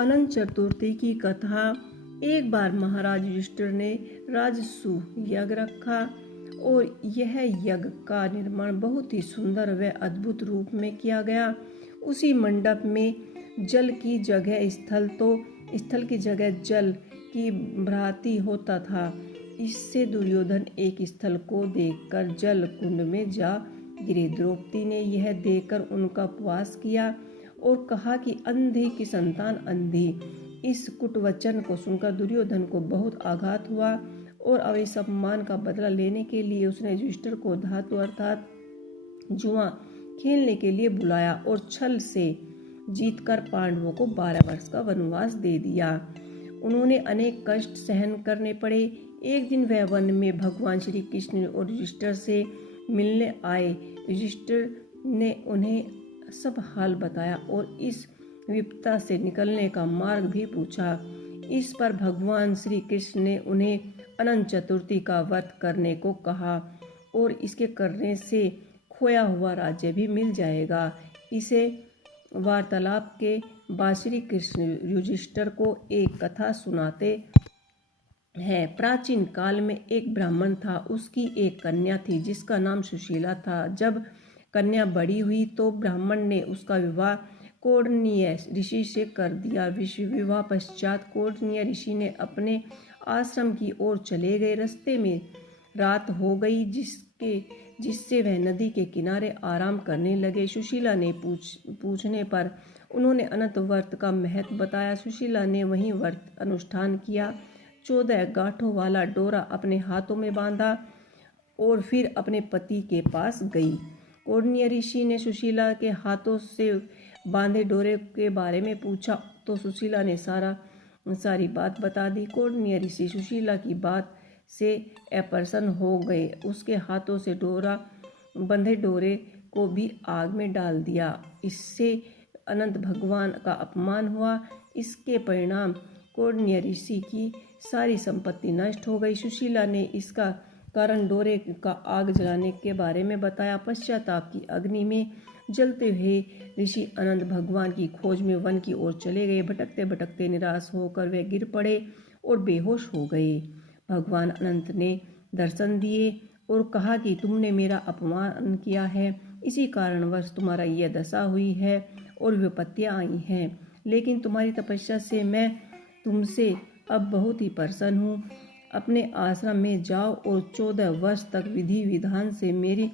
अनंत चतुर्थी की कथा। एक बार महाराज युधिष्ठिर ने राजसू यज्ञ रखा और यह यज्ञ का निर्माण बहुत ही सुंदर व अद्भुत रूप में किया गया। उसी मंडप में जल की जगह स्थल की जगह जल की भ्रांति होता था। इससे दुर्योधन एक स्थल को देखकर जल कुंड में जा गिरे। द्रौपदी ने यह देखकर उनका उपवास किया और कहा कि अंधे की संतान अंधी। इस कुटवचन को सुनकर दुर्योधन को बहुत आघात हुआ और इस अपमान का बदला लेने के लिए उसने युधिष्ठिर को धातु अर्थात जुआ खेलने के लिए बुलाया और छल से जीतकर पांडवों को 12 वर्ष का वनवास दे दिया। उन्होंने अनेक कष्ट सहन करने पड़े। एक दिन वह वन में भगवान श्री कृष्ण और युधिष्ठिर से मिलने आए। युधिष्ठिर ने उन्हें सब हाल बताया और इस विपदा से निकलने का मार्ग भी पूछा। इस पर भगवान श्री कृष्ण ने उन्हें अनंत चतुर्थी का व्रत करने को कहा और इसके करने से खोया हुआ राज्य भी मिल जाएगा। इसे वार्तालाप के बाद श्री कृष्ण युधिष्ठिर को एक कथा सुनाते हैं। प्राचीन काल में एक ब्राह्मण था। उसकी एक कन्या थी जिसका नाम सुशीला था। जब कन्या बड़ी हुई तो ब्राह्मण ने उसका विवाह कौंडिन्य ऋषि से कर दिया। विवाह पश्चात कौंडिन्य ऋषि ने अपने आश्रम की ओर चले गए। रास्ते में रात हो गई जिससे वह नदी के किनारे आराम करने लगे। सुशीला ने पूछने पर उन्होंने अनंत व्रत का महत्व बताया। सुशीला ने वही व्रत अनुष्ठान किया। 14 गांठों वाला डोरा अपने हाथों में बांधा और फिर अपने पति के पास गई। कौंडिन्य ऋषि ने सुशीला के हाथों से बांधे डोरे के बारे में पूछा तो सुशीला ने सारी बात बता दी। कौंडिन्य ऋषि सुशीला की बात से अप्रसन्न हो गए। उसके हाथों से बंधे डोरे को भी आग में डाल दिया। इससे अनंत भगवान का अपमान हुआ। इसके परिणाम कौंडिन्य ऋषि की सारी संपत्ति नष्ट हो गई। सुशीला ने इसका कारण डोरे का आग जलाने के बारे में बताया। पश्चाताप की अग्नि में जलते हुए ऋषि अनंत भगवान की खोज में वन की ओर चले गए। भटकते भटकते निराश होकर वे गिर पड़े और बेहोश हो गए। भगवान अनंत ने दर्शन दिए और कहा कि तुमने मेरा अपमान किया है, इसी कारणवश तुम्हारा यह दशा हुई है और विपत्तियां आई हैं। लेकिन तुम्हारी तपस्या से मैं तुमसे अब बहुत ही प्रसन्न हूँ। अपने आश्रम में जाओ और 14 वर्ष तक विधि विधान से मेरी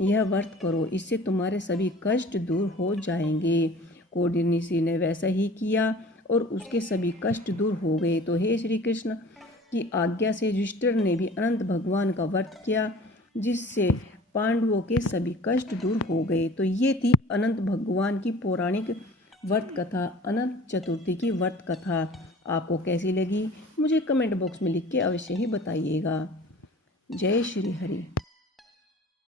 यह व्रत करो। इससे तुम्हारे सभी कष्ट दूर हो जाएंगे। कौंडिन्य ऋषि ने वैसा ही किया और उसके सभी कष्ट दूर हो गए। तो हे श्री कृष्ण की आज्ञा से युधिष्ठिर ने भी अनंत भगवान का व्रत किया जिससे पांडवों के सभी कष्ट दूर हो गए। तो ये थी अनंत भगवान की पौराणिक व्रत कथा, अनंत चतुर्थी की व्रत कथा। आपको कैसी लगी मुझे कमेंट बॉक्स में लिख के अवश्य ही बताइएगा। जय श्री हरि।